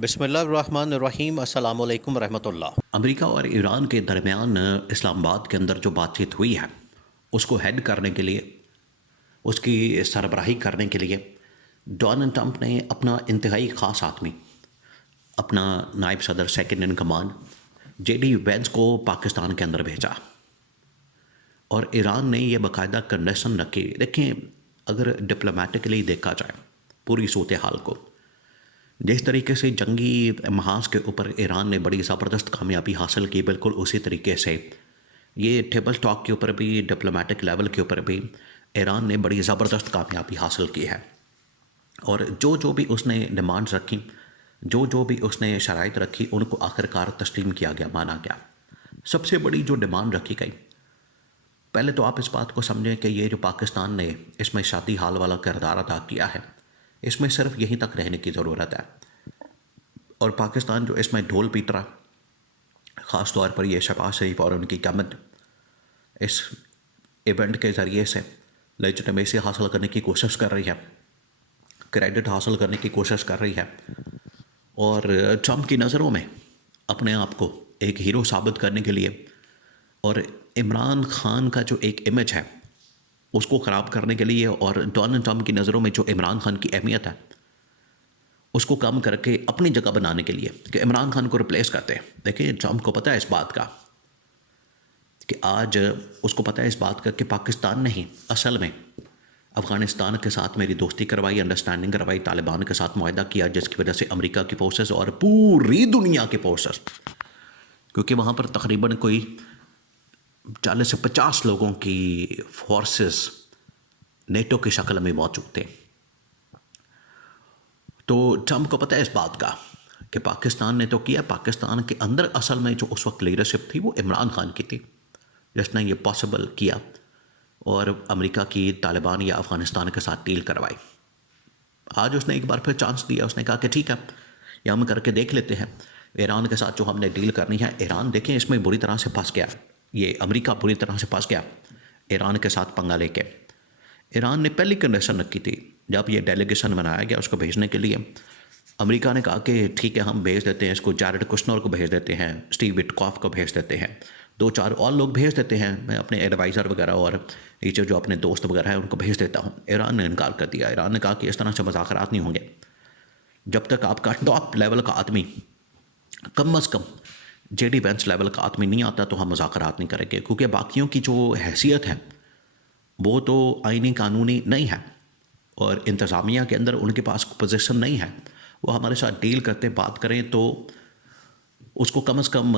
بسم اللہ الرحمن الرحیم، السلام علیکم ورحمۃ اللہ۔ امریکہ اور ایران کے درمیان اسلام آباد کے اندر جو بات چیت ہوئی ہے اس کو ہیڈ کرنے کے لیے، اس کی سربراہی کرنے کے لیے ڈونلڈ ٹرمپ نے اپنا انتہائی خاص آدمی، اپنا نائب صدر second in command J D Vance کو پاکستان کے اندر بھیجا، اور ایران نے یہ باقاعدہ کنڈیشن رکھی۔ دیکھیں، اگر ڈپلومیٹکلی دیکھا جائے پوری صورتحال کو، جس طریقے سے جنگی محاذ کے اوپر ایران نے بڑی زبردست کامیابی حاصل کی، بالکل اسی طریقے سے یہ ٹیبل ٹاک کے اوپر بھی، ڈپلومیٹک لیول کے اوپر بھی ایران نے بڑی زبردست کامیابی حاصل کی ہے۔ اور جو بھی اس نے ڈیمانڈز رکھی، جو بھی اس نے شرائط رکھی، ان کو آخرکار تسلیم کیا گیا، مانا گیا۔ سب سے بڑی جو ڈیمانڈ رکھی گئی، پہلے تو آپ اس بات کو سمجھیں کہ یہ جو پاکستان نے اس میں شادی حال والا کردار ادا کیا ہے، اس میں صرف یہیں تک رہنے کی ضرورت ہے، اور پاکستان جو اس میں ڈھول پیٹ رہا، خاص طور پر یہ شہباز شریف اور ان کی گورنمنٹ اس ایونٹ کے ذریعے سے لیجٹمیسی حاصل کرنے کی کوشش کر رہی ہے، کریڈٹ حاصل کرنے کی کوشش کر رہی ہے، اور ٹرمپ کی نظروں میں اپنے آپ کو ایک ہیرو ثابت کرنے کے لیے، اور عمران خان کا جو ایک امیج ہے اس کو خراب کرنے کے لیے، اور ڈونلڈ ٹرمپ کی نظروں میں جو عمران خان کی اہمیت ہے اس کو کم کر کے اپنی جگہ بنانے کے لیے کہ عمران خان کو ریپلیس کرتے ہیں۔ دیکھیں، ٹرمپ کو پتہ ہے اس بات کا کہ آج اس کو پتہ ہے اس بات کا کہ پاکستان نے ہی اصل میں افغانستان کے ساتھ میری دوستی کروائی، انڈرسٹینڈنگ کروائی، طالبان کے ساتھ معاہدہ کیا، جس کی وجہ سے امریکہ کی فورسز اور پوری دنیا کے فورسز، کیونکہ وہاں پر تقریباً کوئی 40 سے 50 لوگوں کی فورسز نیٹو کی شکل میں موجود تھے۔ تو ٹرمپ کو پتہ ہے اس بات کا کہ پاکستان نے تو کیا، پاکستان کے اندر اصل میں جو اس وقت لیڈرشپ تھی وہ عمران خان کی تھی، جس نے یہ پاسبل کیا اور امریکہ کی طالبان یا افغانستان کے ساتھ ڈیل کروائی۔ آج اس نے ایک بار پھر چانس دیا، اس نے کہا کہ ٹھیک ہے، یہ ہم کر کے دیکھ لیتے ہیں، ایران کے ساتھ جو ہم نے ڈیل کرنی ہے۔ ایران دیکھیں اس میں بری طرح سے پھنس گیا، یہ امریکہ بری طرح سے پھنس گیا ایران کے ساتھ پنگا لے کے۔ ایران نے پہلی کنڈیشن رکھی تھی جب یہ ڈیلیگیشن بنایا گیا اس کو بھیجنے کے لیے، امریکہ نے کہا کہ ٹھیک ہے، ہم بھیج دیتے ہیں اس کو، جیرڈ کشنر کو بھیج دیتے ہیں، اسٹیو وٹکاف کو بھیج دیتے ہیں، 2-4 اور لوگ بھیج دیتے ہیں، میں اپنے ایڈوائزر وغیرہ اور نیچے جو اپنے دوست وغیرہ ہیں ان کو بھیج دیتا ہوں۔ ایران نے انکار کر دیا۔ ایران نے کہا کہ اس طرح سے مذاکرات نہیں ہوں گے جب تک آپ کا ٹاپ لیول کا آدمی، کم از کم جے ڈی وینس لیول کا آدمی نہیں آتا تو ہم مذاکرات نہیں کریں گے، کیونکہ باقیوں کی جو حیثیت ہے وہ تو آئینی قانونی نہیں ہے، اور انتظامیہ کے اندر ان کے پاس پوزیشن نہیں ہے، وہ ہمارے ساتھ ڈیل کرتے بات کریں تو اس کو کم از کم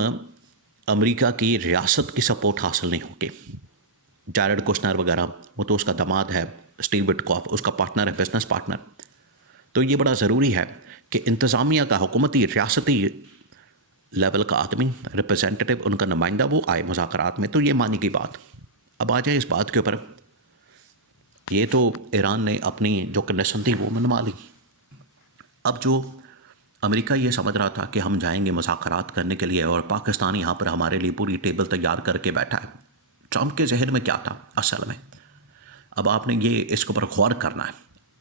امریکہ کی ریاست کی سپورٹ حاصل نہیں ہوگی۔ جیرڈ کشنر وغیرہ، وہ تو اس کا داماد ہے، اسٹیو وٹکاف اس کا پارٹنر ہے، بزنس پارٹنر۔ تو یہ بڑا ضروری ہے کہ انتظامیہ کا، حکومتی ریاستی لیول کا آدمی، ریپرزینٹیٹو، ان کا نمائندہ، وہ آئے مذاکرات میں۔ تو یہ مانی کی بات۔ اب آ جائے اس بات کے اوپر، یہ تو ایران نے اپنی جو کنڈیشن تھی وہ منوا لی۔ اب جو امریکہ یہ سمجھ رہا تھا کہ ہم جائیں گے مذاکرات کرنے کے لیے اور پاکستان یہاں پر ہمارے لیے پوری ٹیبل تیار کر کے بیٹھا ہے، ٹرمپ کے ذہن میں کیا تھا اصل میں؟ اب آپ نے یہ اس کے اوپر غور کرنا ہے،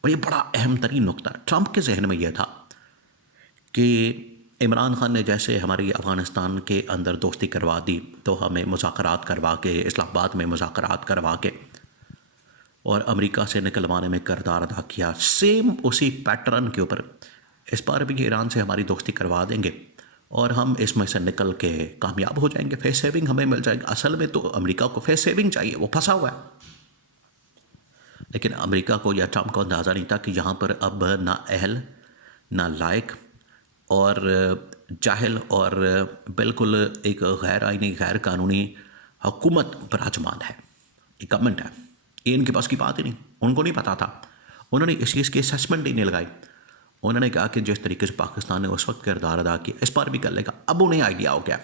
اور یہ بڑا اہم ترین نقطہ ہے۔ ٹرمپ کے ذہن میں یہ تھا کہ عمران خان نے جیسے ہماری افغانستان کے اندر دوستی کروا دی تو ہمیں مذاکرات کروا کے، اسلام آباد میں مذاکرات کروا کے اور امریکہ سے نکلوانے میں کردار ادا کیا، سیم اسی پیٹرن کے اوپر اس بار بھی ایران سے ہماری دوستی کروا دیں گے اور ہم اس میں سے نکل کے کامیاب ہو جائیں گے، فیس سیونگ ہمیں مل جائے گی۔ اصل میں تو امریکہ کو فیس سیونگ چاہیے، وہ پھنسا ہوا ہے، لیکن امریکہ کو یا ٹرمپ کو اندازہ نہیں تھا کہ یہاں پر اب نہ اہل، نہ لائق، اور جاہل، اور بالکل ایک غیر آئینی، غیر قانونی حکومت براجمان ہے، یہ گورنمنٹ ہے۔ یہ ان کے پاس کی بات ہی نہیں، ان کو نہیں پتا تھا، انہوں نے اس چیز کی اسیسمنٹ ہی نہیں لگائی۔ انہوں نے کہا کہ جس طریقے سے پاکستان نے اس وقت کردار ادا کیا اس بار بھی کر لے گا۔ اب انہیں آئیڈیا ہو گیا،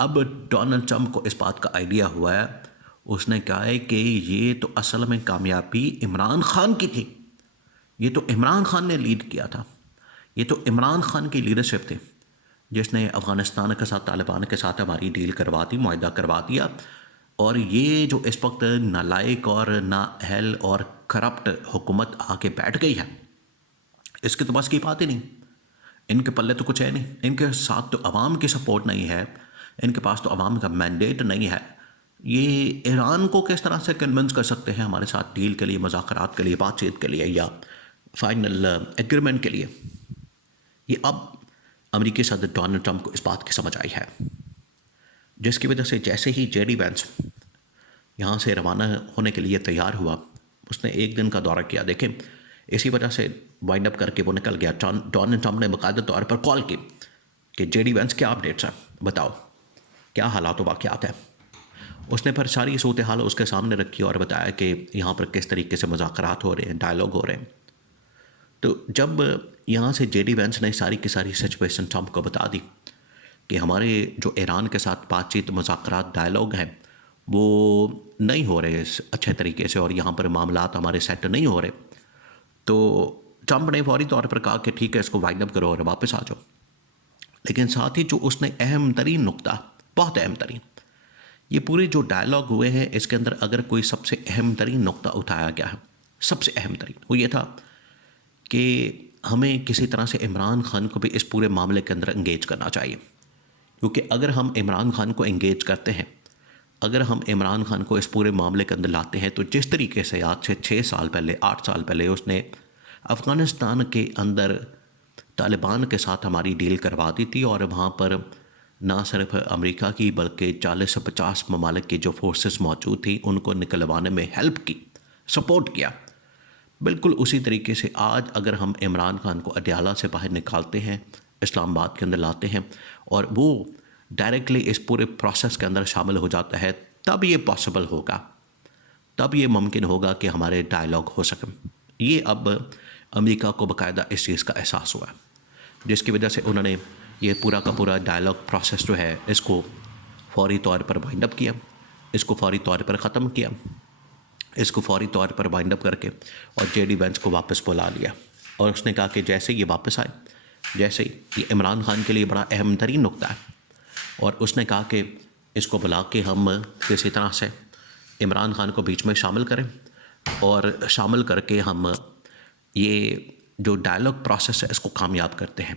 اب ڈونلڈ ٹرمپ کو اس بات کا آئیڈیا ہوا ہے، اس نے کہا ہے کہ یہ تو اصل میں کامیابی عمران خان کی تھی، یہ تو عمران خان نے لیڈ کیا تھا، یہ تو عمران خان کی لیڈرشپ تھی جس نے افغانستان کے ساتھ، طالبان کے ساتھ ہماری ڈیل کروا دی، معاہدہ کروا دیا، اور یہ جو اس وقت نالائق اور نااہل اور کرپٹ حکومت آ کے بیٹھ گئی ہے، اس کے تو بس کی بات ہی نہیں۔ ان کے پلے تو کچھ ہے نہیں، ان کے ساتھ تو عوام کی سپورٹ نہیں ہے، ان کے پاس تو عوام کا مینڈیٹ نہیں ہے. یہ ایران کو کس طرح سے کنونس کر سکتے ہیں ہمارے ساتھ ڈیل کے لیے، مذاکرات کے لیے، بات چیت کے لیے یا فائنل ایگریمنٹ کے لیے؟ یہ اب امریکی صدر ڈونلڈ ٹرمپ کو اس بات کی سمجھ آئی ہے، جس کی وجہ سے جیسے ہی جے ڈی وینس یہاں سے روانہ ہونے کے لیے تیار ہوا، اس نے ایک دن کا دورہ کیا. دیکھیں اسی وجہ سے وائنڈ اپ کر کے وہ نکل گیا. ڈونلڈ ٹرمپ نے باقاعدہ طور پر کال کی کہ جے ڈی وینس کیا اپڈیٹس ہیں، بتاؤ کیا حالات و واقعات ہیں. اس نے پھر ساری صورتحال اس کے سامنے رکھی اور بتایا کہ یہاں پر کس طریقے سے مذاکرات ہو رہے ہیں، ڈائلاگ ہو رہے ہیں. تو جب یہاں سے جے ڈی وینس نے ساری کی ساری سچویشن ٹرمپ کو بتا دی کہ ہمارے جو ایران کے ساتھ بات چیت، مذاکرات، ڈائلاگ ہیں وہ نہیں ہو رہے اچھے طریقے سے اور یہاں پر معاملات ہمارے سیٹ نہیں ہو رہے، تو ٹرمپ نے فوری طور پر کہا کہ ٹھیک ہے اس کو وائنڈ اپ کرو اور واپس آ جاؤ. لیکن ساتھ ہی جو اس نے اہم ترین نقطہ، بہت اہم ترین، یہ پورے جو ڈائلاگ ہوئے ہیں اس کے اندر اگر کوئی سب سے اہم ترین نقطہ اٹھایا گیا ہے، سب سے اہم ترین وہ یہ تھا کہ ہمیں کسی طرح سے عمران خان کو بھی اس پورے معاملے کے اندر انگیج کرنا چاہیے. کیونکہ اگر ہم عمران خان کو انگیج کرتے ہیں، اگر ہم عمران خان کو اس پورے معاملے کے اندر لاتے ہیں، تو جس طریقے سے آج سے 6 سال پہلے، 8 سال پہلے اس نے افغانستان کے اندر طالبان کے ساتھ ہماری ڈیل کروا دی تھی اور وہاں پر نہ صرف امریکہ کی بلکہ 40 سے 50 ممالک کی جو فورسز موجود تھیں ان کو نکلوانے میں ہیلپ کی، سپورٹ کیا، بالکل اسی طریقے سے آج اگر ہم عمران خان کو اڈیالہ سے باہر نکالتے ہیں، اسلام آباد کے اندر لاتے ہیں اور وہ ڈائریکٹلی اس پورے پروسیس کے اندر شامل ہو جاتا ہے، تب یہ پاسبل ہوگا، تب یہ ممکن ہوگا کہ ہمارے ڈائلاگ ہو سکیں. یہ اب امریکہ کو باقاعدہ اس چیز کا احساس ہوا ہے، جس کی وجہ سے انہوں نے یہ پورا کا پورا ڈائلاگ پروسیس جو ہے اس کو فوری طور پر وائنڈ اپ کیا، اس کو فوری طور پر ختم کیا، اس کو فوری طور پر وائنڈ اپ کر کے اور جے ڈی وینس کو واپس بلا لیا. اور اس نے کہا کہ جیسے یہ واپس آئے، جیسے یہ عمران خان کے لیے بڑا اہم ترین نقطہ ہے، اور اس نے کہا کہ اس کو بلا کے ہم کسی طرح سے عمران خان کو بیچ میں شامل کریں اور شامل کر کے ہم یہ جو ڈائلاگ پروسیس ہے اس کو کامیاب کرتے ہیں.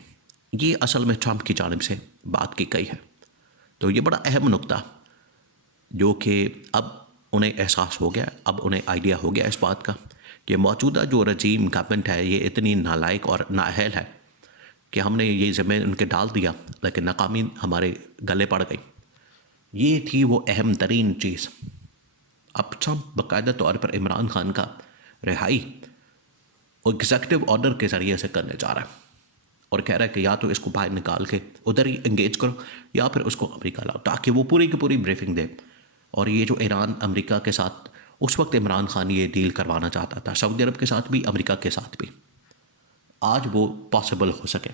یہ اصل میں ٹرمپ کی جانب سے بات کی گئی ہے. تو یہ بڑا اہم نقطہ جو کہ اب انہیں احساس ہو گیا، اب انہیں آئیڈیا ہو گیا اس بات کا کہ موجودہ جو رجیم گورنمنٹ ہے یہ اتنی نالائق اور نااہل ہے کہ ہم نے یہ ذمہ ان کے ڈال دیا لیکن ناکامی ہمارے گلے پڑ گئی. یہ تھی وہ اہم ترین چیز. اب ٹرمپ باقاعدہ طور پر عمران خان کا رہائی ایگزیکٹو آرڈر کے ذریعے سے کرنے جا رہا ہے اور کہہ رہا ہے کہ یا تو اس کو باہر نکال کے ادھر ہی انگیج کرو یا پھر اس کو امریکہ لاؤ، تاکہ وہ پوری کی پوری بریفنگ دے. اور یہ جو ایران امریکہ کے ساتھ اس وقت عمران خان یہ ڈیل کروانا چاہتا تھا، سعودی عرب کے ساتھ بھی، امریکہ کے ساتھ بھی، آج وہ پاسبل ہو سکے.